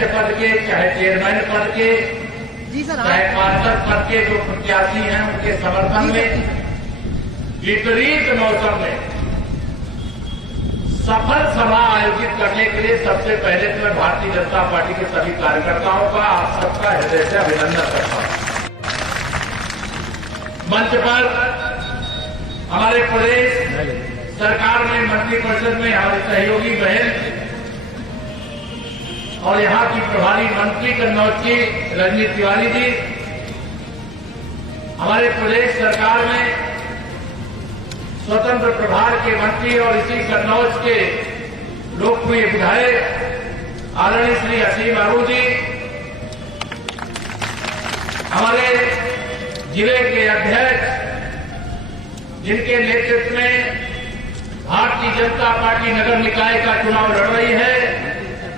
अध्यक्ष पद के, चाहे चेयरमैन पद के, चाहे पार्षद पद के जो प्रत्याशी हैं उनके समर्थन में विपरीत मौसम में सफल सभा आयोजित करने के लिए सबसे पहले तो मैं भारतीय जनता पार्टी के सभी कार्यकर्ताओं का, आप सबका हृदय से अभिनंदन करता हूं। मंच पर हमारे प्रदेश सरकार में मंत्रिपरिषद में हमारे सहयोगी बहन और यहाँ की प्रभारी मंत्री कन्नौज की रजनी तिवारी जी, हमारे प्रदेश सरकार में स्वतंत्र प्रभार के मंत्री और इसी कन्नौज के लोकप्रिय विधायक आदरणीय श्री असीम अरू जी, हमारे जिले के अध्यक्ष जिनके नेतृत्व में भारतीय जनता पार्टी नगर निकाय का चुनाव लड़ रही है,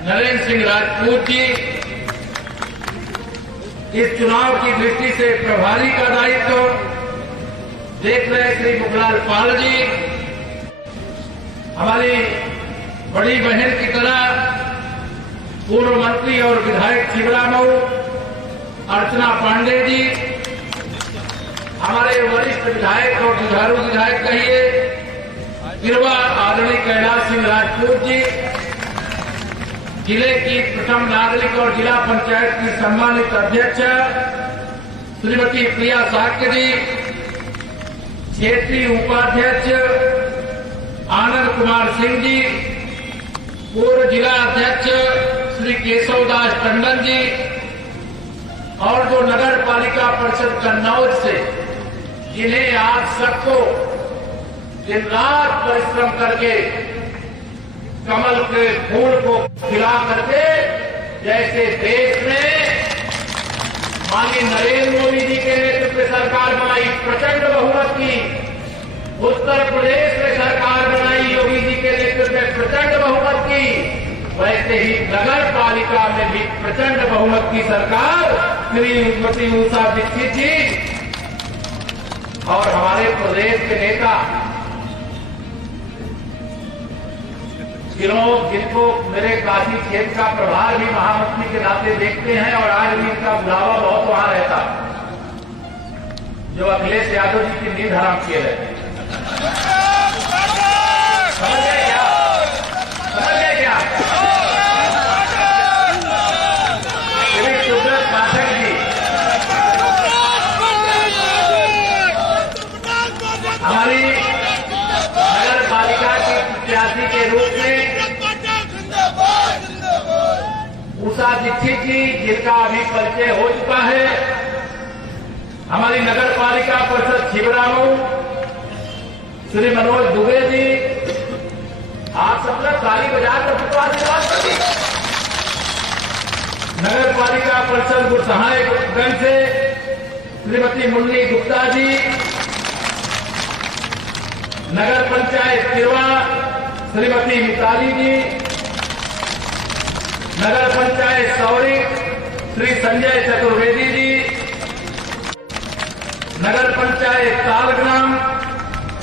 नरेंद्र सिंह राजपूत जी, इस चुनाव की दृष्टि से प्रभारी का दायित्व देख रहे श्री मुखलाल पाल जी, हमारी बड़ी बहन की तरह पूर्व मंत्री और विधायक शिवरामऊ अर्चना पांडे जी, हमारे वरिष्ठ विधायक और जुझारू विधायक कहिए गिरवा आदरणीय कैलाश सिंह राजपूत जी, जिले की प्रथम नागरिक और जिला पंचायत की सम्मानित अध्यक्ष श्रीमती प्रिया साक्य जी, क्षेत्रीय उपाध्यक्ष आनंद कुमार सिंह जी, पूर्व जिला अध्यक्ष श्री केशवदास टंडन जी, और जो नगर पालिका परिषद कन्नौज से जिन्हें आज सबको दिन रात परिश्रम करके कमल के फूल को खिला करके जैसे देश में माननीय नरेंद्र मोदी जी के नेतृत्व में सरकार बनाई प्रचंड बहुमत की, उत्तर प्रदेश में सरकार बनाई योगी जी के नेतृत्व में प्रचंड बहुमत की, वैसे ही नगर पालिका में भी प्रचंड बहुमत की सरकार श्रीमती उषा दीक्षित जी और हमारे प्रदेश के नेता जिनको मेरे काशी क्षेत्र का प्रभार भी महामंत्री के नाते देखते हैं और आज भी इनका बुलावा बहुत वहां रहता, जो अखिलेश यादव जी की नींद हराम किए रहते। समझ गए क्या? समझ गए क्या? श्री सुब्रत पाठक जी हमारी नगर पालिका की प्रत्याशी के रूप में उषा दीक्षित जी, जिनका अभी परिचय हो चुका है, हमारी नगर पालिका परिषद शिवरामऊ श्री मनोज दुबे जी, आप सब लोग ताली बजाकर शुरुआत से बात करिए। नगर पालिका परिषद गुरसहायगंज से श्रीमती मुन्नी गुप्ता जी, नगर पंचायत तिरवा श्रीमती मिताली जी, नगर पंचायत सौरी श्री संजय चतुर्वेदी जी, नगर पंचायत तालग्राम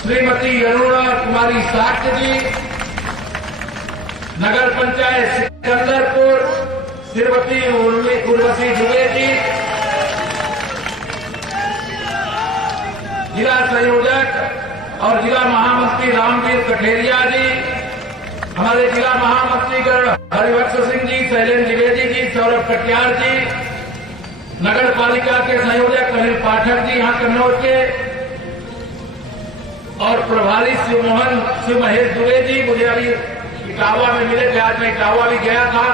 श्रीमती अरुणा कुमारी साक्य जी, नगर पंचायत सिकंदरपुर श्रीमती उर्वशी दुबे जी, जिला संयोजक और जिला महामंत्री रामवीर कठेरिया जी, हमारे जिला महामंत्रीगण हरिवंश सिंह जी, शैलेंद्र द्विवेदी जी, सौरभ कटियार जी, नगर पालिका के संयोजक अनिल पाठक जी यहाँ कन्नौज के, और प्रभारी शिव महेश दुबे जी, मुझे अभी इटावा में मिले थे, आज मैं इटावा भी गया था,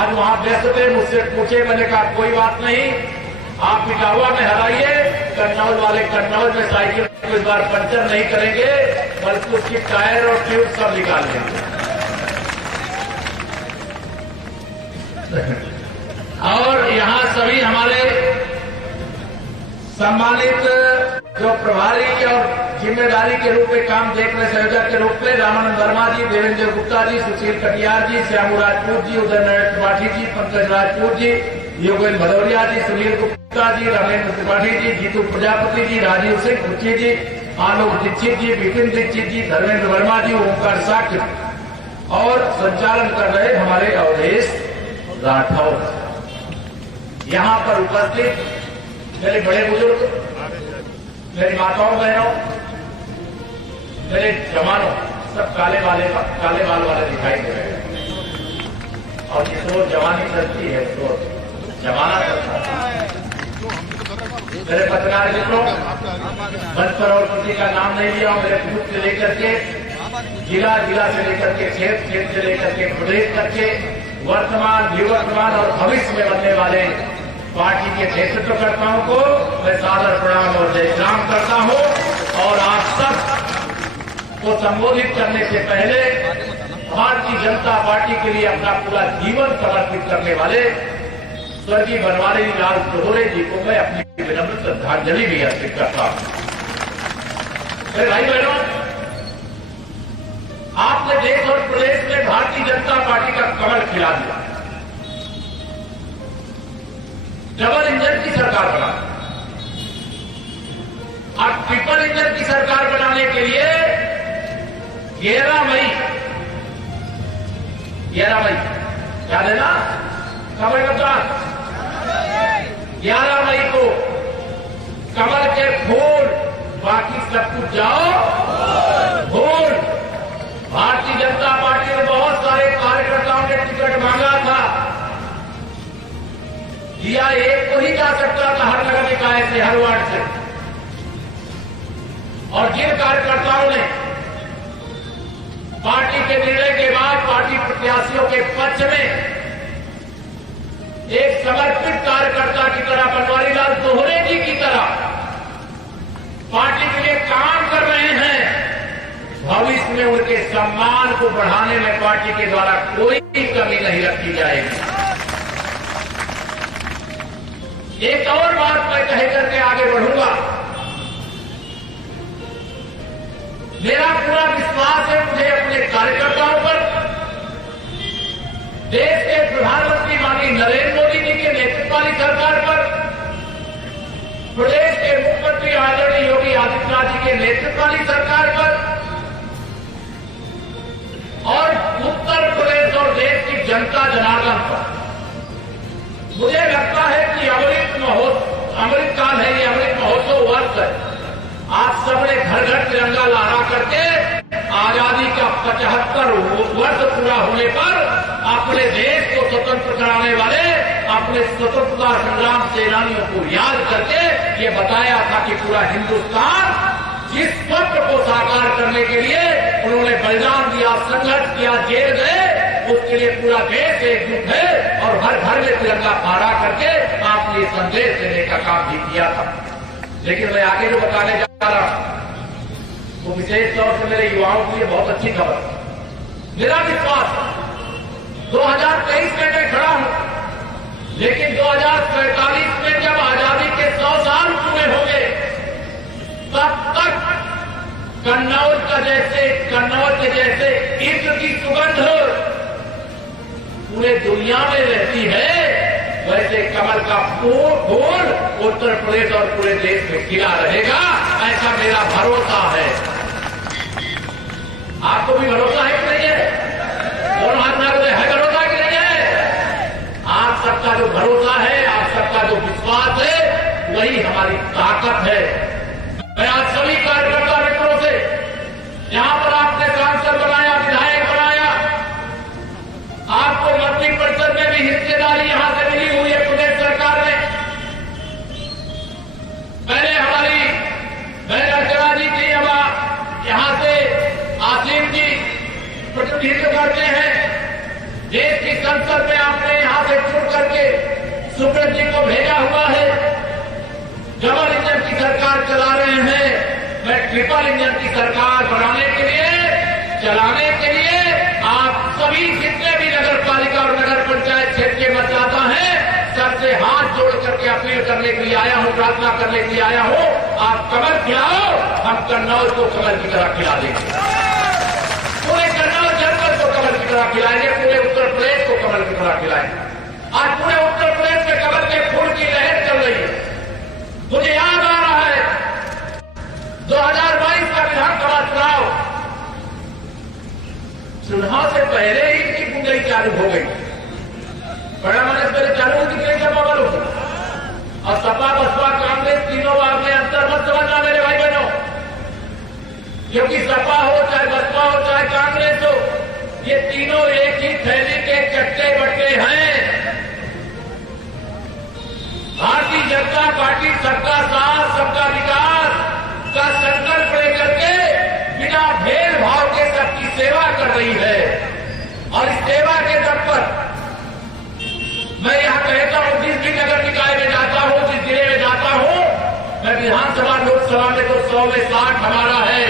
आज वहां व्यस्त थे, मुझसे पूछे, मैंने कहा कोई बात नहीं, आप इटावा में हराइए, कन्नौज वाले कन्नौज में साइकिल को इस बार पंचर नहीं करेंगे, बल्कि उसकी टायर और ट्यूब सब निकाल देंगे। और यहाँ सभी हमारे सम्मानित जो प्रभारी और जिम्मेदारी के रूप में काम देख रहे संयोजक के रूप में रामानंद वर्मा जी, देवेंद्र गुप्ता जी, सुशील कटियार जी, श्यामू राजपूत जी, उदय नारायण त्रिपाठी जी, पंकज राजपूत जी, योगेंद्र भदौरिया जी, सुनील गुप्ता जी, रमेंद्र त्रिपाठी जी, जीतू प्रजापति जी, राजीव सिंह कुच्ची जी, आलोक दीक्षित जी, विपिन दीक्षित जी, धर्मेंद्र वर्मा जी, ओंकार साक्य और संचालन कर रहे हमारे अवधेश राठौर, यहां पर उपस्थित मेरे बड़े बुजुर्ग, मेरी माताओं बहनों, मेरे जवानों, सब काले बाल वाले दिखाई दे रहे हैं। और जिस रोज जवानी चलती है उस रोज जमाना चलता है। मेरे पत्रकार मित्रों, मंच पर और किसी का नाम नहीं लिया, मेरे बूथ से लेकर के जिला से लेकर के क्षेत्र से लेकर के प्रदेश तक के वर्तमान, निवर्तमान और भविष्य में बनने वाले पार्टी के नेतृत्वकर्ताओं को मैं सादर प्रणाम और जय श्रीराम करता हूं। और आप सब को संबोधित करने से पहले भारतीय जनता पार्टी के लिए अपना पूरा जीवन समर्पित करने वाले स्वर्गीय बनवारी लाल दोहरे जी को मैं अपनी विनम्र श्रद्धांजलि भी अर्पित करता हूं। मेरे भाई बहनों, आपने देश और प्रदेश में भारतीय जनता पार्टी का कमल खिला दिया, डबल इंजन की सरकार बना। अब ट्रिपल इंजन की सरकार बनाने के लिए 11 मई याद है ना, कमल मतदान 11 मई को कमल के फूल, बाकी सब कुछ जाओ फूल। भारतीय जनता पार्टी ने बहुत सारे कार्यकर्ताओं ने टिकट मांगा था, दिया एक को ही जा सकता था हर नगर निकाय से, हर वार्ड से। और जिन कार्यकर्ताओं ने पार्टी के निर्णय के बाद पार्टी प्रत्याशियों के पक्ष में एक समर्पित कार्यकर्ता की तरह, बनवारी लाल दोहरे जी की तरह पार्टी के लिए काम कर रहे हैं, भविष्य में उनके सम्मान को बढ़ाने में पार्टी के द्वारा कोई कमी नहीं रखी जाएगी। एक और बात मैं कह करके आगे बढ़ूंगा। मेरा पूरा विश्वास है मुझे अपने कार्यकर्ताओं पर, देश के प्रधानमंत्री माननीय नरेंद्र मोदी जी के नेतृत्व वाली सरकार पर, प्रदेश के मुख्यमंत्री आदरणीय योगी आदित्यनाथ जी के नेतृत्व वाली सरकार पर और उत्तर प्रदेश और देश की जनता जनार्दन पर। मुझे लगता है कि अमृत काल है, ये अमृत महोत्सव वर्ष है। आप सबने घर घर तिरंगा लहरा करके आजादी का 75 वर्ष पूरा होने पर अपने देश को स्वतंत्र कराने वाले अपने स्वतंत्रता संग्राम सेनानियों को याद करके ये बताया था कि पूरा हिंदुस्तान जिस स्वप्न को साकार करने के लिए उन्होंने बलिदान दिया, संघर्ष किया, जेल गए, उसके लिए पूरा देश एकजुट है। और हर घर में तिरंगा फहरा करके आपने संदेश देने का काम भी किया था। लेकिन मैं आगे जो बताने जा रहा हूं वो विशेष तौर से मेरे युवाओं के लिए बहुत अच्छी खबर। मेरा विश्वास 2023 में मैं खड़ा हूं, लेकिन 2047 में जब आजादी के 100 साल पूरे होंगे तब तक कन्नौज के जैसे इत्र की सुगंध पूरे दुनिया में रहती है, वैसे कमल का फूल उत्तर प्रदेश और पूरे देश में खिला रहेगा, ऐसा मेरा भरोसा है। आपको भी भरोसा है कि नहीं है? दोनों हाथ में है भरोसा कि नहीं है? आप सबका जो भरोसा है, आप सबका जो विश्वास है, वही हमारी ताकत है। मैं आज सभी कार्यकर्ता मित्रों से, यहां पर आपने सांसद बनाया, विधायक बनाया, आपको मंत्री परिषद में भी हिस्सेदारी यहां से मिली हुई है प्रदेश सरकार में। पहले हमारी बहन अर्चना जी थी, अब यहां से आसिम जी प्रतिनिधित्व करते हैं। देश की संसद में आपने यहां से चुन करके सुब्रत जी को भेजा हुआ है। डबल इंजन की सरकार चला रहे हैं। मैं ट्रिपल इंजन की सरकार बनाने के लिए, चलाने के लिए आप सभी जितने भी नगर पालिका और नगर पंचायत क्षेत्र के मतदाता हैं, सबसे हाथ जोड़ करके अपील करने के लिए आया हूं, प्रार्थना करने के लिए आया हूं, आप कमल खिलाओ, हम कन्नौज को कमल की तरह खिला देंगे। पूरे कन्नौज जनपद को कमल की तरह खिलाएंगे, पूरे उत्तर प्रदेश को कमल की तरह खिलाएंगे। आज पूरे उत्तर प्रदेश में कमल के फूल की लहर चल रही है। मुझे याद आ रहा है 2022 का विधानसभा चुनाव से पहले ही इनकी गुंजाई चालू हो गई। बड़ा मनस मेरे चालू होती कई सपा वालों की, और सपा बसपा कांग्रेस तीनों बाग में अंतर मत समझना मेरे भाई बहनों, क्योंकि सपा हो चाहे बसपा हो चाहे कांग्रेस हो, ये तीनों एक ही थैली के चट्टे बट्टे हैं। भारतीय जनता पार्टी सबका साथ सबका विकास का संकल्प लेकर के बिना भेदभाव के सबकी सेवा कर रही है, और इस सेवा के दम पर मैं यहां कहता हूं, जिस भी नगर निकाय में जाता हूं, जिस जिले में जाता हूं, मैं विधानसभा लोकसभा में तो 100 में 60 हमारा है,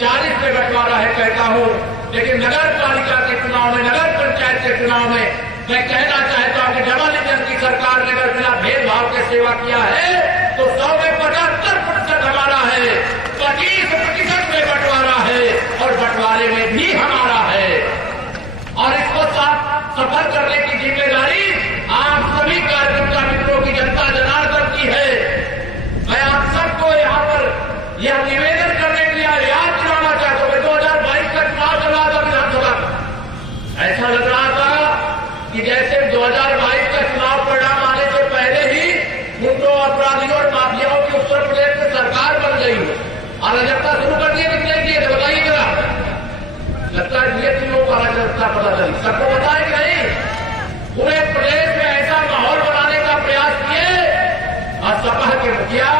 40 में बंटवारा है कहता हूं, लेकिन नगर पालिका के चुनाव में, नगर पंचायत के चुनाव में मैं कहना चाहता हूं कि डबल इंजन की सरकार ने अगर बिना भेदभाव के सेवा किया है तो 100 में 75% हमारा है, 25% में बंटवारा है, और बंटवारे में भी हमारा है। और इसको सफल करने की जिम्मेदारी आप सभी कार्यकर्ता मित्रों की, जनता जनार्दन की है। मैं आप सबको यहां पर यह निवेदन करने के लिए याद दिलाना चाहता हूं, 2022 का चुनाव चल रहा था विधानसभा, ऐसा लग रहा था कि जैसे 2022 का चुनाव परिणाम आने से पहले ही गुंडों, अपराधियों और माफियाओं की उत्तर प्रदेश में सरकार बन गई हो, और अराजकता शुरू कर दिए कि नहीं किए थे, बताइए जरा। लगता है ये तीनों को अराजकता पता चली, सबको बताए कि नहीं? पूरे प्रदेश में ऐसा माहौल बनाने का प्रयास किए, और सपा के मुखिया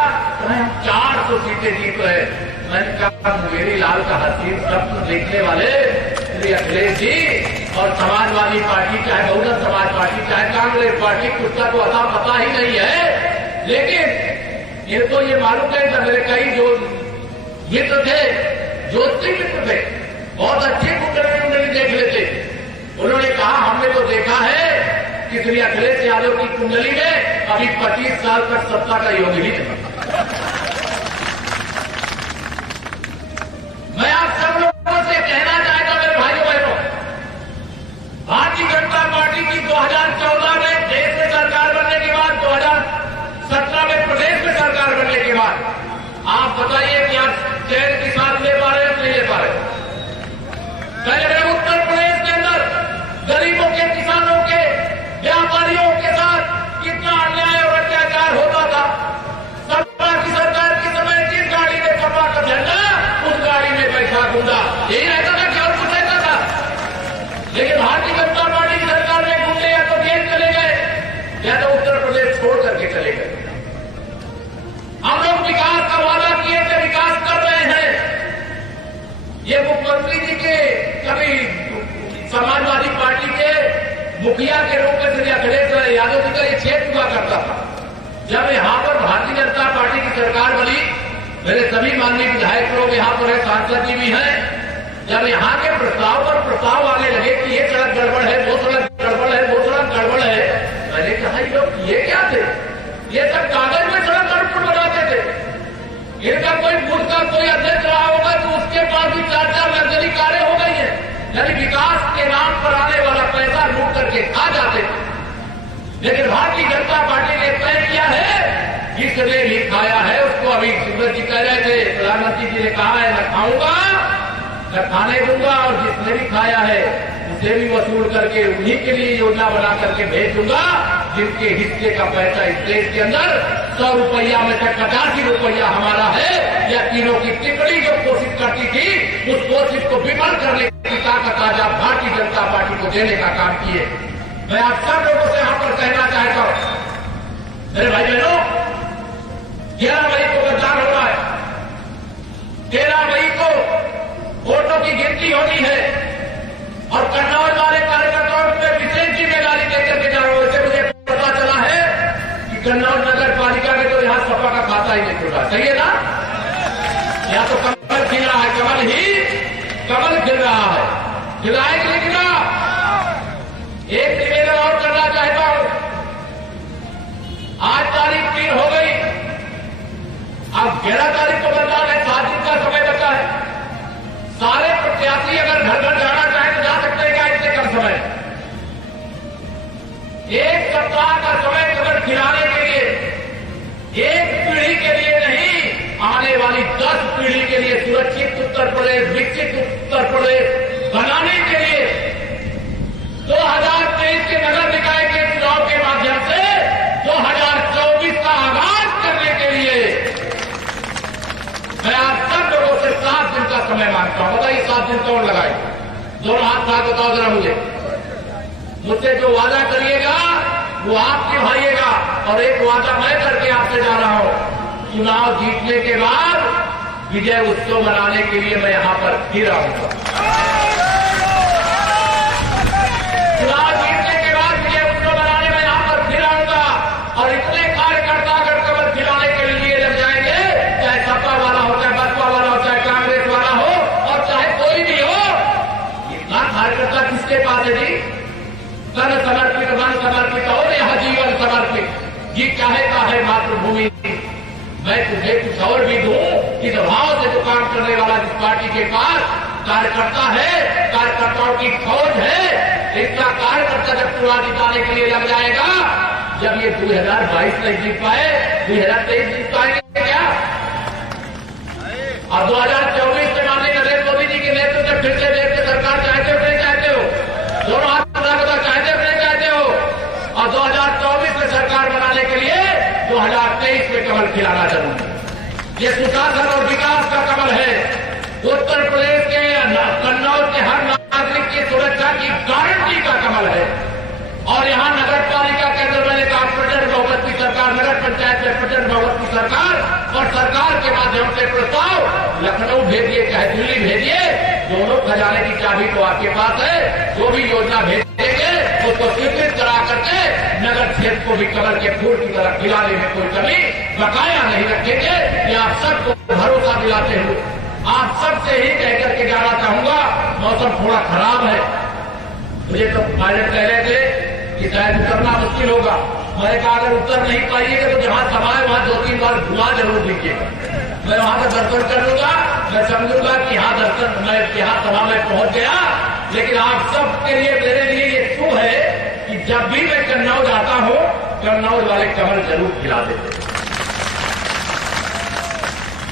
400 सीटें जीत रहे। मैंने कहा मेरी लाल का हसीन स्वप्न देखने वाले श्री अखिलेश जी और समाजवादी पार्टी, चाहे बहुजन समाज पार्टी, चाहे कांग्रेस पार्टी, उसका तो अता पता ही नहीं है, लेकिन इनको ये मालूम नहीं था। मेरे कई जो मित्र थे, ज्योति मित्र थे, बहुत अच्छी कुंडली देख लेते, उन्होंने कहा हमने तो देखा है कि श्री अखिलेश यादव की कुंडली में अभी 25 साल तक सत्ता का योग ही नहीं। मैं आप सब लोगों से कहना चाहता हूं मेरे भाइयों बहनों, भारतीय जनता पार्टी की 2014 में देश में सरकार बनने के बाद, 2017 में प्रदेश में सरकार बनने के बाद, आप बताइए कि आप चैन के साथ ले पा रहे हैं, नहीं ले पा रहे? पहले उत्तर प्रदेश के अंदर गरीबों के, किसानों के, व्यापारियों के साथ कितना अन्याय और अत्याचार होता था। सपा की सरकार के समय जिस गाड़ी में सपा का झंडा, उस गाड़ी में पैसा गुंडा, यही रहता था क्या और कुछ रहता था? लेकिन भारतीय जनता पार्टी की सरकार में गुंडे या तो जेल चले गए या तो उत्तर प्रदेश छोड़ करके चले गए। हम लोग विकास का वादा किए थे, विकास कर रहे हैं। ये मुख्यमंत्री जी के, कभी समाजवादी पार्टी के मुखिया के रूप में श्री अखिलेश यादव जी का ये क्षेत्र हुआ करता था। जब यहां पर भारतीय जनता पार्टी की सरकार बनी, मेरे सभी माननीय विधायक लोग यहां पर है, सांसद जी भी हैं, जब यहां के प्रस्ताव पर प्रस्ताव आने लगे कि ये सड़क गड़बड़ है, वो सड़क गड़बड़ है, वो सड़क गड़बड़ है, मैंने कहा ये लोग ये क्या थे? ये सब कागज में सड़क गड़बड़ बनाते थे। इनका कोई बूथ का कोई अध्यक्ष रहा होगा तो उसके पास भी 4-4 लग्जरी कारें हो गई है, यानी विकास के नाम पर आने वाला पैसा लूट करके खा जाते थे। लेकिन भारतीय जनता पार्टी ने तय किया है, जिसने भी खाया है उसको, अभी सूरज जी कह रहे थे, प्रधानमंत्री जी ने कहा है न खाऊंगा न खाने दूंगा, और जिसने भी खाया है उसे भी वसूल करके उन्हीं के लिए योजना बना करके भेज दूंगा जिनके हिस्से का पैसा इस देश के अंदर 100 रुपया में से 85 रुपया हमारा है। या तीनों की टिप्पणी जो कोशिश करती थी, उस कोशिश को विफल करने की ताकत आज आप भारतीय जनता पार्टी को देने का काम किए। मैं आप सब लोगों से यहां पर कहना चाहता हूं मेरे भाई बहनों, 11 मई को मतदान होना है, 13 मई को वोटों की गिनती होनी है, और कन्नौज वाले कार्यकर्ताओं में विशेष जिम्मेदारी देकर के जा रहे हैं। मुझे पता चला है कि कन्नौज नगर पालिका में तो यहां सपा का खाता ही नहीं खुला, सही है ना? या तो कमल खिल रहा है, कमल खिल रहा है, खिलाए कि नहीं खिला? एक निवेदन और करना चाहता हूं, आज तारीख 3 हो गई, अब 11 तारीख को मतदान है, 7 दिन का समय बचा है। सारे प्रत्याशी अगर घर घर जाना चाहे तो जा सकते हैं क्या इससे कम समय? एक सप्ताह का समय केवल खिलाने के लिए, एक पीढ़ी के लिए नहीं, आने वाली 10 पीढ़ी के लिए सुरक्षित उत्तर प्रदेश, विकसित उत्तर प्रदेश बनाने के लिए 2023 के नगर निकाय के चुनाव बात बताओ जरा मुझसे जो वादा करिएगा वो आप निभाइएगा। और एक वादा मैं करके आपसे जा रहा हूं, चुनाव जीतने के बाद विजय उत्सव मनाने के लिए मैं यहां पर फिर आऊंगा। चुनाव जीतने के बाद विजय उत्सव मनाने में यहां पर फिर आऊंगा। और इतने कार्यकर्ता अगर कमल खिलाने के लिए लग जाएंगे, चाहे सपा वाला हो, चाहे बसपा वाला हो, चाहे कांग्रेस वाला हो, और चाहे कोई भी हो, इतना कार्यकर्ता किसके पास है जी? तन समर्पित, मन समर्पित और यह जीवन समर्पित, जी चाहेता है मातृभूमि। मैं तुझे कुछ और भी दूं, इस भाव से जो काम करने वाला जिस पार्टी के पास कार्यकर्ता है, कार्यकर्ताओं की फौज है, इतना कार्यकर्ता जब चुनाव जिताने के लिए लग जाएगा, जब ये 2022 नहीं जीत पाए, 2023 जीत पाएंगे क्या? और 2024 में माननीय नरेंद्र मोदी जी के नेतृत्व में फिर से देश में सरकार चाहते हो नहीं चाहते हो? दोनों हाथ बता चाहते हो नहीं चाहते हो? और 2024 में सरकार बनाने के लिए 2023 में कमल खिलाना जरूरी है। ये सुशासन और विकास का कमल है। उत्तर प्रदेश के कन्नौज के हर नागरिक की सुरक्षा की गारंटी का कमल है। और यहां नगर पालिका के अंदर मैंने कहा प्रचंड बहुमत की सरकार, नगर पंचायत में प्रचंड बहुमत की सरकार, और सरकार के माध्यम से प्रस्ताव लखनऊ भेजिए चाहे दिल्ली भेजिए, दोनों खजाने की चाबी तो आपके पास है। जो भी योजना भेजेंगे उसको स्वीकृत करा करके नगर क्षेत्र को भी कमल के फूल की तरह खिलाने में कोई कमी बकाया नहीं रखेंगे। ये आप सबको भरोसा दिलाते हुए आप सबसे ही कहकर के जाना चाहूंगा, मौसम थोड़ा खराब है। मुझे तो पायलट कह रहे थे कि शायद उतरना मुश्किल होगा। मैंने कहा अगर उतर नहीं पाइएगा तो जहां सभा है वहां 2-3 बार घुमा जरूर दीजिएगा। मैं वहां का दर्शन कर लूंगा, मैं समझूंगा कि यहाँ दर्शन, मैं यहाँ सभा में पहुंच गया। लेकिन आप सबके लिए, मेरे लिए ये शुभ है कि जब भी मैं कन्नौज आता हूं, कन्नौज वाले कमल जरूर खिला देते।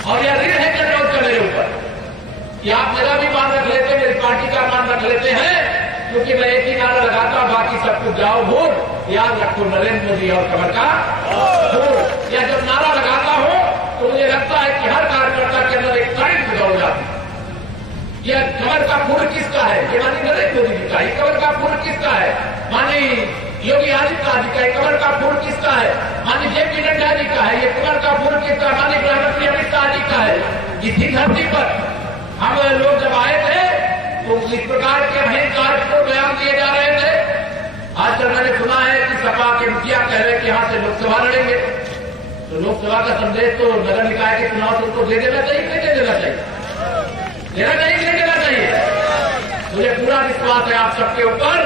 और यह ऋण है कन्नौज का मेरे ऊपर कि आप मेरा भी मान रख लेते, मेरी पार्टी का मान रख लेते हैं, क्योंकि मैं एक ही नारा लगाता, बाकी सब कुछ जाओ वोट, याद रखो नरेंद्र मोदी और कमल का वोट। या जब नारा लगाता हूं तो मुझे लगता है कि हर कार्यकर्ता के अंदर एक करंट दौड़ जाती है। यह कमल का फूल किसका है? ये मानी नरेंद्र मोदी जी का। ये कमल का फूल किसका है? मानी योगी आदित्यनाथ जी का। ये कमल का फूल किसका है? मानी जेपी नड्डा जी का है। ये कमल का फूल किसका? मानी गृहमंत्री अमित शाह जी का है। इसी धरती पर हम लोग जब आए थे तो इस प्रकार के अहंकार को बयान दिए जा रहे थे। आजकल मैंने सुना है कि सपा के मुखिया कह रहे कि यहां से लोकसभा लड़ेंगे, तो लोकसभा का संदेश तो नगर निकाय के चुनाव से उनको दे देना चाहिए, नहीं दे देना चाहिए? देना चाहिए, नहीं देना चाहिए? मुझे पूरा विश्वास है आप सबके ऊपर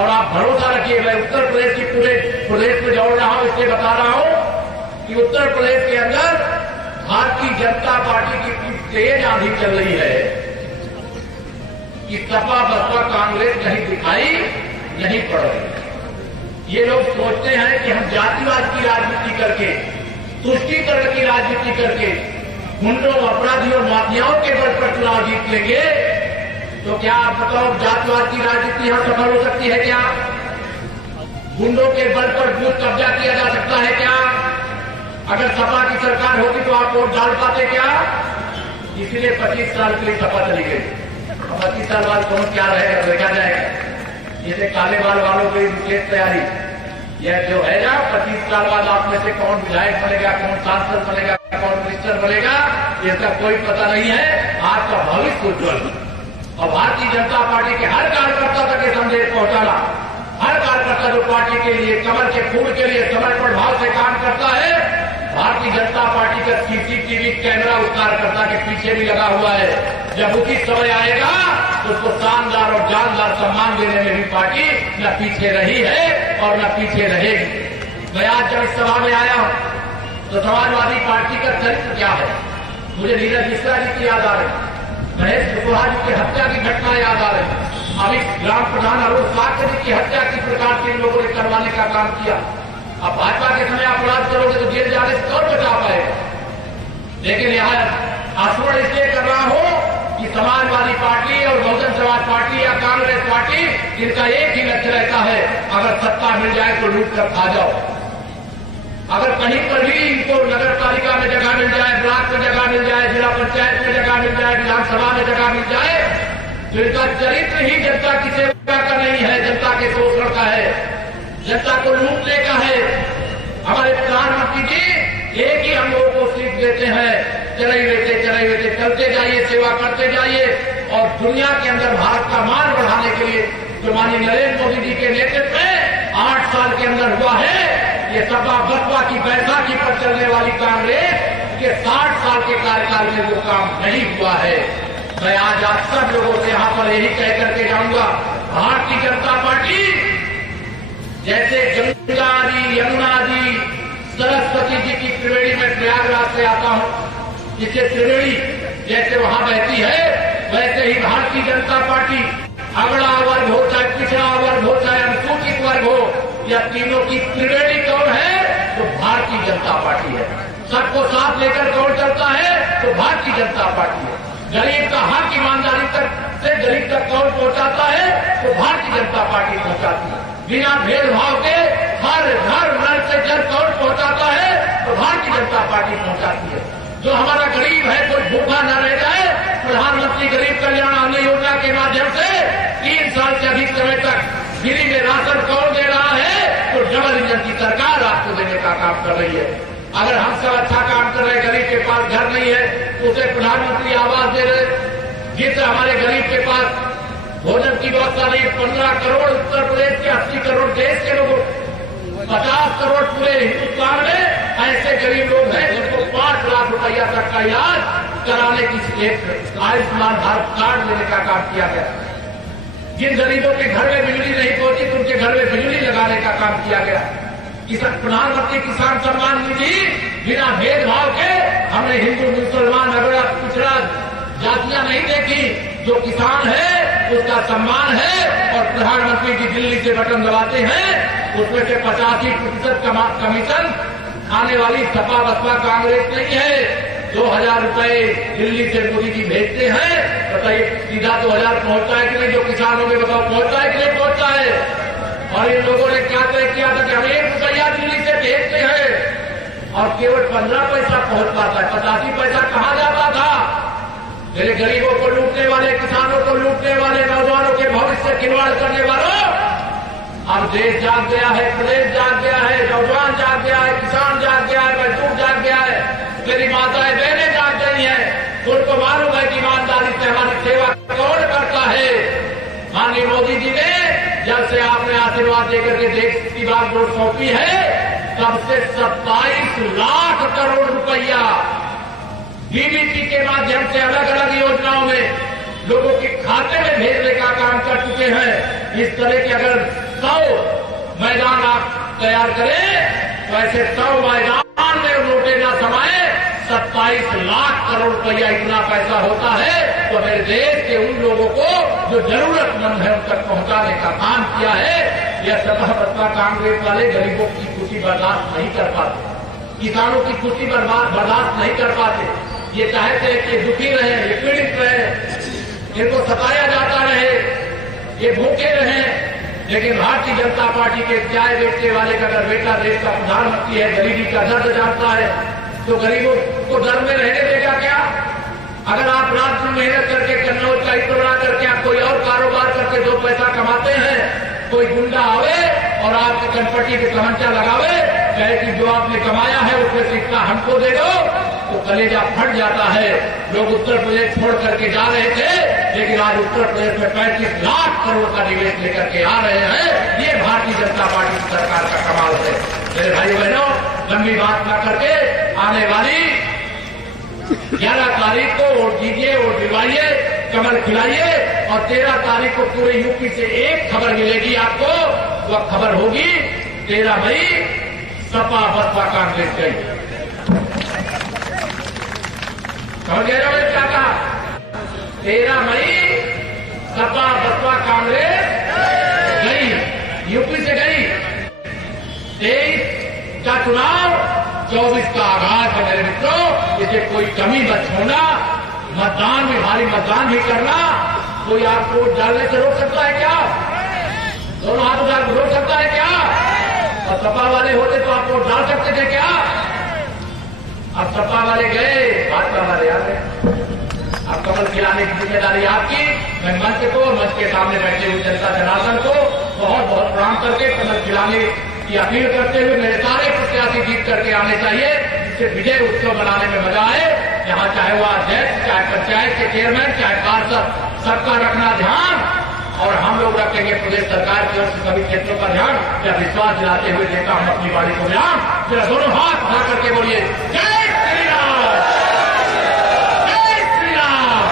और आप भरोसा रखिए। मैं उत्तर प्रदेश की पूरे प्रदेश में दौड़ रहा हूं, इसलिए बता रहा हूं कि उत्तर प्रदेश के अंदर भारतीय जनता पार्टी की तेज आंधी चल रही है कि सपा बसपा कांग्रेस नहीं दिखाई नहीं पड़ रही। ये लोग सोचते हैं कि हम जातिवाद की राजनीति करके, तुष्टीकरण की राजनीति करके, गुंडों, अपराधियों, माफियाओं के बल पर चुनाव जीत लेंगे। तो क्या आप बताओ जातिवाद की राजनीति यहां सफल हो सकती है क्या? गुंडों के बल पर बूथ कब्जा किया जा सकता है क्या? अगर सपा की सरकार होती तो आप वोट डाल पाते क्या? इसीलिए 25 साल के लिए सपा चली गई। 25 साल बाद कौन क्या रहेगा देखा जाएगा। जैसे काले बाल वालों की विशेष तैयारी, यह जो है ना 25 साल बाद आप में से कौन विधायक बनेगा, कौन सांसद बनेगा, कौन मिनिस्टर बनेगा, इसका कोई पता नहीं है। आपका भविष्य उज्जवल। और भारतीय जनता पार्टी के हर कार्यकर्ता तक ये संदेश पहुंचाना, हर कार्यकर्ता जो पार्टी के लिए, कमल के फूल के लिए समर्पण भाव से काम करता है, भारतीय जनता पार्टी का सीसीटीवी कैमरा उस कार्यकर्ता के पीछे भी लगा हुआ है। जब उचित समय आएगा तो उसको शानदार और जानदार सम्मान देने में भी पार्टी न पीछे रही है और न पीछे रहेगी। मैं आज जब इस सभा में आया हूं तो समाजवादी पार्टी का चरित्र क्या है, मुझे नीरज मिश्रा जी की याद आ रही, महेश कुशवाहा जी की हत्या की घटना याद आ रही, अभी ग्राम प्रधान अरुण साक्य जी की हत्या किस प्रकार से इन लोगों ने करवाने का काम किया। अब भाजपा के समय अपराध करोगे तो जेल जाने से कौन बचा पाएगा? लेकिन यहां आश्वासन इसलिए कर रहा हूं कि समाजवादी पार्टी और बहुजन समाज पार्टी या कांग्रेस पार्टी, इनका एक ही लक्ष्य रहता है, अगर सत्ता मिल जाए तो लूट कर खा जाओ। अगर कहीं पर भी इनको नगर पालिका में जगह मिल जाए, ब्लॉक में जगह मिल जाए, जिला पंचायत में जगह मिल जाए, विधानसभा में जगह मिल जाए, तो इनका चरित्र ही जनता की सेवा का नहीं है, जनता के शोषण का है, जनता को लूटने का है। हमारे प्रधानमंत्री जी एक ही हम लोगों को सीख देते हैं, चले बेटे चलते जाइए, सेवा करते जाइए। और दुनिया के अंदर भारत का मान बढ़ाने के लिए जो माननीय नरेंद्र मोदी जी के नेतृत्व में 8 साल के अंदर हुआ है, ये सपा बसपा की बैसाखी पर चलने वाली कांग्रेस के 60 साल के कार्यकाल में वो काम नहीं हुआ है। मैं आज आप सब लोगों से यहाँ पर यही कह करके जाऊंगा, भारतीय जनता पार्टी जैसे गंगा जी, यमुना जी, सरस्वती जी की त्रिवेणी में प्रयागराज से आता हूं, जिससे त्रिवेणी जैसे वहां बहती है, वैसे ही भारतीय जनता पार्टी अगड़ा वर्ग हो, चाहे पिछड़ा वर्ग हो, चाहे अनुसूचित वर्ग हो, या तीनों की त्रिवेणी कौन है? तो भारतीय जनता पार्टी है। सबको साथ लेकर कौन चलता है? तो भारतीय जनता पार्टी है। गरीब का हक ईमानदारी तक से गरीब तक कौन पहुंचाता है? तो भारतीय जनता पार्टी पहुंचाती है। बिना भेदभाव के हर घर नल से जल कौन पहुंचाता है? तो भारतीय जनता पार्टी पहुंचाती है। जो हमारा गरीब है कोई भूखा न रह जाए, प्रधानमंत्री गरीब कल्याण अन्न योजना के माध्यम से 3 साल से अधिक समय तक फ्री में राशन कौन दे रहा है? तो डबल इंजन की सरकार आपको देने का काम कर रही है। अगर हम सब अच्छा काम कर रहे, गरीब के पास घर नहीं है तो उसे प्रधानमंत्री आवास दे रहे, जिससे हमारे गरीब के पास भोजन की व्यवस्था नहीं। 15 करोड़ उत्तर प्रदेश के, 80 करोड़ देश के लोगों, 50 करोड़ पूरे हिंदुस्तान में ऐसे गरीब लोग हैं जिनको 5 लाख रुपया तक का इलाज कराने की एक आयुष्मान भारत कार्ड देने का काम किया गया। जिन गरीबों के घर में बिजली नहीं पहुंची तो उनके घर में बिजली लगाने का काम किया गया। प्रधानमंत्री किसान सम्मान निधि बिना भेदभाव के हमने हिंदू मुसलमान अगड़ा पिछड़ा जातियां नहीं देखी, जो किसान है उसका सम्मान है। और प्रधानमंत्री जी दिल्ली से बटन दबाते हैं, उसमें से 85% कमीशन आने वाली सपा बसपा कांग्रेस नहीं है। 2000 रुपए दिल्ली से मोदी जी भेजते हैं, बताइए सीधा 2000 पहुंचता है कि नहीं? जो किसानों में बताओ पहुंचता है कि नहीं पहुंचता है? और इन लोगों ने क्या तय किया था कि हम 1 रुपया दिल्ली से भेजते हैं और केवल 15 पैसा पहुंच पाता है, 85 पैसा कहां जाता था? मेरे गरीबों को लूटने वाले, किसानों को लूटने वाले, नौजवानों के भविष्य से खिलवाड़ करने वालों, अब देश जाग गया है, प्रदेश जाग गया है, नौजवान जाग गया है, किसान जाग गया है, मजदूर जाग गया है, मेरी माताएं बहनें जाग गई हैं। उनको मालूम है कि ईमानदारी से हमारी सेवा कौन करता है। माननीय मोदी जी ने जब से आपने आशीर्वाद देकर के देश की बात नोट सौंपी है, तब से 27 लाख करोड़ रुपया डीबीटी के माध्यम से अलग अलग योजनाओं में लोगों के खाते में भेजने का काम कर चुके हैं। इस तरह के अगर 100 मैदान आप तैयार करें तो ऐसे 100 मैदान में नोटे न समाये, 27 लाख करोड़ रुपया इतना पैसा होता है। तो मेरे देश के उन लोगों को जो जरूरतमंद है उन तक पहुंचाने का काम किया है। यह सपा बसपा कांग्रेस वाले गरीबों की खुशी बर्दाश्त नहीं कर पाते, किसानों की खुशी बर्दाश्त नहीं कर पाते। ये चाहते हैं कि दुखी रहे, ये पीड़ित रहे, इनको सताया जाता रहे, ये भूखे रहें। लेकिन भारतीय जनता पार्टी के चाय बेचने वाले का अगर बेटा देश का प्रधानमंत्री है, गरीबी का दर्द जानता है, तो गरीबों को दर्द में रहने देगा क्या? अगर आप रात में मेहनत करके कन्नौज का हित बना करके आप कोई और कारोबार करके 2 पैसा कमाते हैं, कोई गुंडा आवे और आपके कनपट्टी पे तमंचा लगावे, कहे कि जो आपने कमाया है उसमें से इतना हमको दे दो, तो कलेजा फट जाता है। लोग उत्तर प्रदेश छोड़ करके जा रहे थे, लेकिन आज उत्तर प्रदेश में 35 लाख करोड़ का निवेश लेकर के आ रहे हैं। ये भारतीय जनता पार्टी की सरकार का कमाल है। मेरे भाई बहनों, लंबी बात न करके आने वाली 11 तारीख को वोट दीजिए, वोट दिलवाइए, कमल खिलाइए और 13 तारीख को पूरे यूपी से एक खबर मिलेगी आपको। वह खबर होगी 13 मई सपा बसपा कांग्रेस गई। समझ गए ना मैंने क्या कहा? 13 मई सपा बसपा कांग्रेस गई, यूपी से गई। 23 का चुनाव, 24 का आगाज है मेरे मित्रों। इसे कोई कमी मत छोड़ना, मतदान में भारी मतदान भी करना। कोई आपको डालने से रोक सकता है क्या? दोनों हाथ उठा के रोक सकता है क्या? और सपा वाले होते तो आप वोट डाल सकते थे क्या? अब सपा वाले गए, भाजपा वाले आ गए। अब कमल खिलाने की जिम्मेदारी आपकी। मैं मंच को, मंच के सामने बैठे हुए जनता जनार्दन को बहुत बहुत प्रणाम करके कमल खिलाने की अपील करते हुए मेरे सारे प्रत्याशी जीत करके आने चाहिए, जिससे विजय उत्सव मनाने में मजा आए। यहाँ चाहे वो अध्यक्ष, चाहे पंचायत के चेयरमैन, चाहे पार्षद, सबका रखना ध्यान, और हम लोग रखेंगे प्रदेश सरकार की ओर से सभी क्षेत्रों का ध्यान। या विश्वास दिलाते हुए देता हूं अपनी बाड़ी को ध्यान। जरा दोनों हाथ उठा करके बोलिए जय श्री राम, जय श्री राम,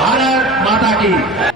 भारत माता की।